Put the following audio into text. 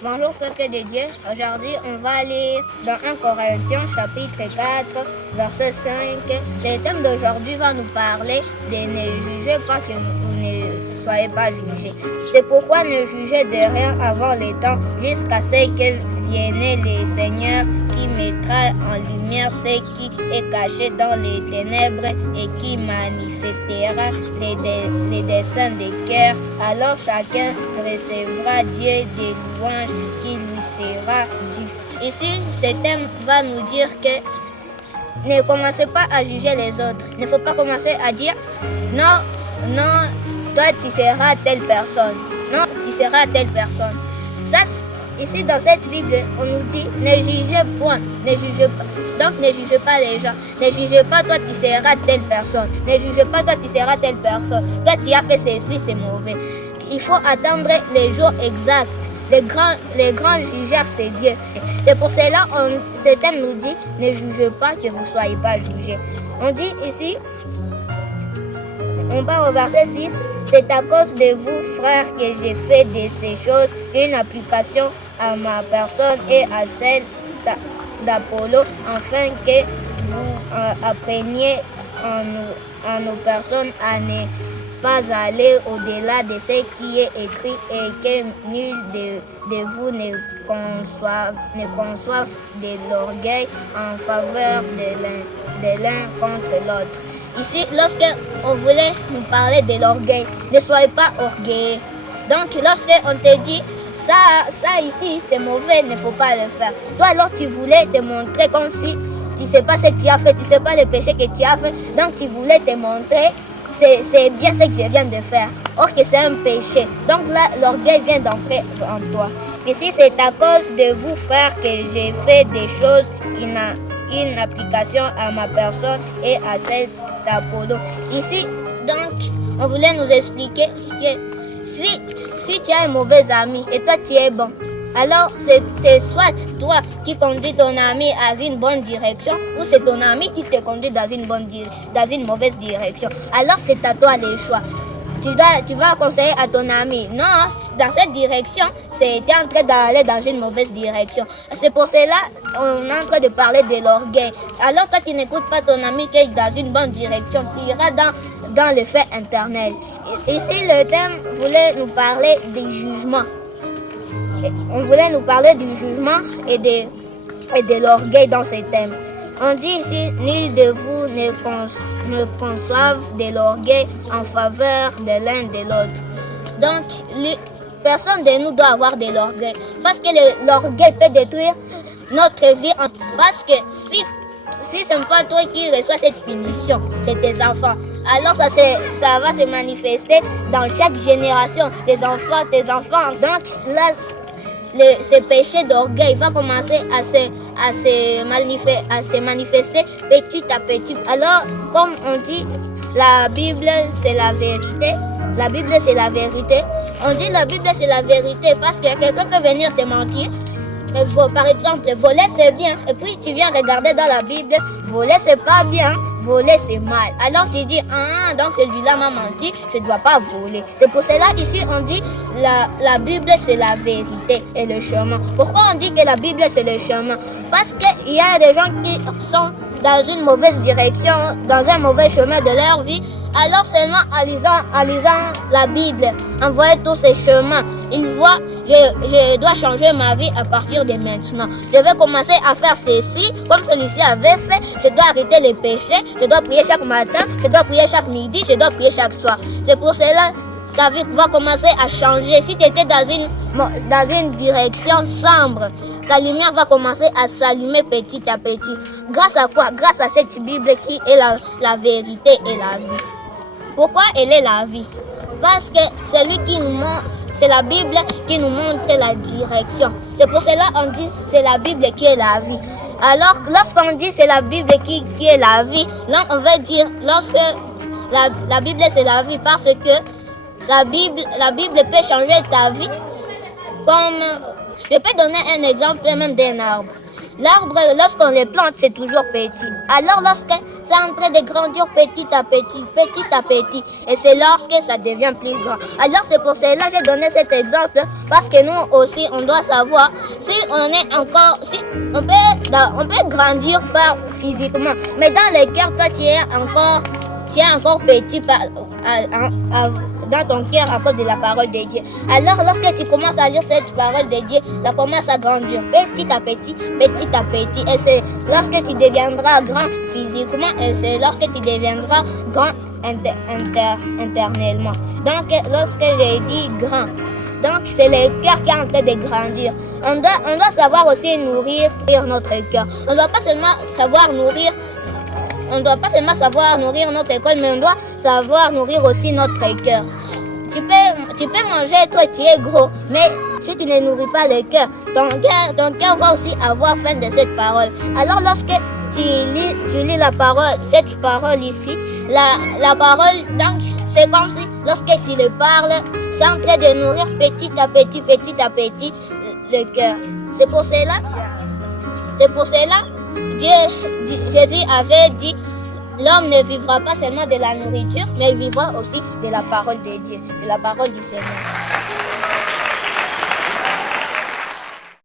Bonjour peuple de Dieu, aujourd'hui on va aller dans 1 Corinthiens chapitre 4 verset 5. Le thème d'aujourd'hui va nous parler de ne jugez pas que vous ne soyez pas jugés. C'est pourquoi ne jugez de rien avant le temps jusqu'à ce que vienne le Seigneur qui mettra en lumière ce qui est caché dans les ténèbres et qui manifestera les desseins des cœurs. Alors chacun recevra Dieu des louanges qui lui sera dû. Ici, ce thème va nous dire que ne commencez pas à juger les autres. Il ne faut pas commencer à dire non, toi tu seras telle personne. Non, tu seras telle personne. Ça, ici dans cette Bible, on nous dit ne jugez point, ne jugez pas. Donc ne jugez pas les gens. Ne jugez pas toi tu seras telle personne. Ne jugez pas toi tu seras telle personne. Toi tu as fait ceci, c'est mauvais. Il faut attendre les jours exacts. Les grands jugeurs, c'est Dieu. C'est pour cela ce thème nous dit ne jugez pas que vous ne soyez pas jugés. On dit ici, on part au verset 6. C'est à cause de vous, frères, que j'ai fait de ces choses une application à ma personne et à celle d'Apollo, afin que vous appreniez en nos personnes à ne pas aller au-delà de ce qui est écrit et que nul de vous ne conçoive de l'orgueil en faveur de l'un contre l'autre. Ici, lorsque on voulait nous parler de l'orgueil, ne soyez pas orgueilleux. Donc, lorsque on te dit ça ici, c'est mauvais, il ne faut pas le faire. Toi, alors, tu voulais te montrer comme si tu ne sais pas ce que tu as fait, tu ne sais pas le péché que tu as fait. Donc, tu voulais te montrer, c'est bien ce que je viens de faire. Or que c'est un péché. Donc là, l'orgueil vient d'entrer en toi. Ici, c'est à cause de vous, frères, que j'ai fait des choses une application à ma personne et à celle d'Apollo. Ici, donc, on voulait nous expliquer que si tu as un mauvais ami et toi tu es bon, alors c'est soit toi qui conduis ton ami à une bonne direction ou c'est ton ami qui te conduit dans une mauvaise direction. Alors c'est à toi le choix. Tu vas conseiller à ton ami, non, dans cette direction, tu es en train d'aller dans une mauvaise direction. C'est pour cela qu'on est en train de parler de l'orgueil. Alors toi, tu n'écoutes pas ton ami qui est dans une bonne direction, tu iras dans le fait éternel. Ici, le thème voulait nous parler du jugement. On voulait nous parler du jugement et de l'orgueil dans ce thème. On dit ici, nul de vous ne conçoive de l'orgueil en faveur de l'un de l'autre. Donc, personne de nous doit avoir de l'orgueil. Parce que l'orgueil peut détruire notre vie. Parce que si ce n'est pas toi qui reçois cette punition, c'est tes enfants. Alors ça va se manifester dans chaque génération. Tes enfants. Donc là, ce péché d'orgueil va commencer à se manifester petit à petit. Alors, comme on dit, la Bible, c'est la vérité. La Bible, c'est la vérité. On dit la Bible, c'est la vérité parce que quelqu'un peut venir te mentir. Par exemple, voler c'est bien. Et puis tu viens regarder dans la Bible, voler c'est pas bien, voler c'est mal. Alors tu dis, donc celui-là m'a menti, je ne dois pas voler. C'est pour cela ici on dit la Bible c'est la vérité et le chemin. Pourquoi on dit que la Bible c'est le chemin? Parce qu'il y a des gens qui sont dans une mauvaise direction, dans un mauvais chemin de leur vie. Alors seulement en lisant la Bible, en voyant tous ces chemins, ils voient, je dois changer ma vie à partir de maintenant. Je vais commencer à faire ceci, comme celui-ci avait fait. Je dois arrêter les péchés, je dois prier chaque matin, je dois prier chaque midi, je dois prier chaque soir. C'est pour cela que ta vie va commencer à changer. Si tu étais dans une direction sombre, ta lumière va commencer à s'allumer petit à petit. Grâce à quoi? Grâce à cette Bible qui est la vérité et la vie. Pourquoi elle est la vie? Parce que c'est la Bible qui nous montre la direction. C'est pour cela qu'on dit c'est la Bible qui est la vie. Alors, lorsqu'on dit c'est la Bible qui est la vie, là on veut dire lorsque la Bible c'est la vie parce que la Bible peut changer ta vie. Comme je peux donner un exemple même d'un arbre. L'arbre, lorsqu'on le plante, c'est toujours petit. Alors, lorsque c'est en train de grandir petit à petit, petit à petit. Et c'est lorsque ça devient plus grand. Alors c'est pour cela que j'ai donné cet exemple, parce que nous aussi, on doit savoir si on est encore, si on peut grandir par physiquement, mais dans le cœur, toi tu es encore petit dans ton cœur à cause de la parole de Dieu. Alors lorsque tu commences à lire cette parole de Dieu, ça commence à grandir petit à petit, petit à petit. Et c'est lorsque tu deviendras grand physiquement, et c'est lorsque tu deviendras grand internellement. Donc lorsque j'ai dit grand, donc c'est le cœur qui est en train de grandir. On doit savoir aussi nourrir notre cœur. On ne doit pas seulement savoir nourrir notre école, mais on doit savoir nourrir aussi notre cœur. Tu peux manger, toi tu es gros, mais si tu ne nourris pas le cœur, ton cœur va aussi avoir faim de cette parole. Alors lorsque tu lis la parole, cette parole ici, la parole, donc c'est comme si lorsque tu le parles, c'est en train de nourrir petit à petit le cœur. C'est pour cela, Jésus avait dit, l'homme ne vivra pas seulement de la nourriture, mais il vivra aussi de la parole de Dieu, de la parole du Seigneur.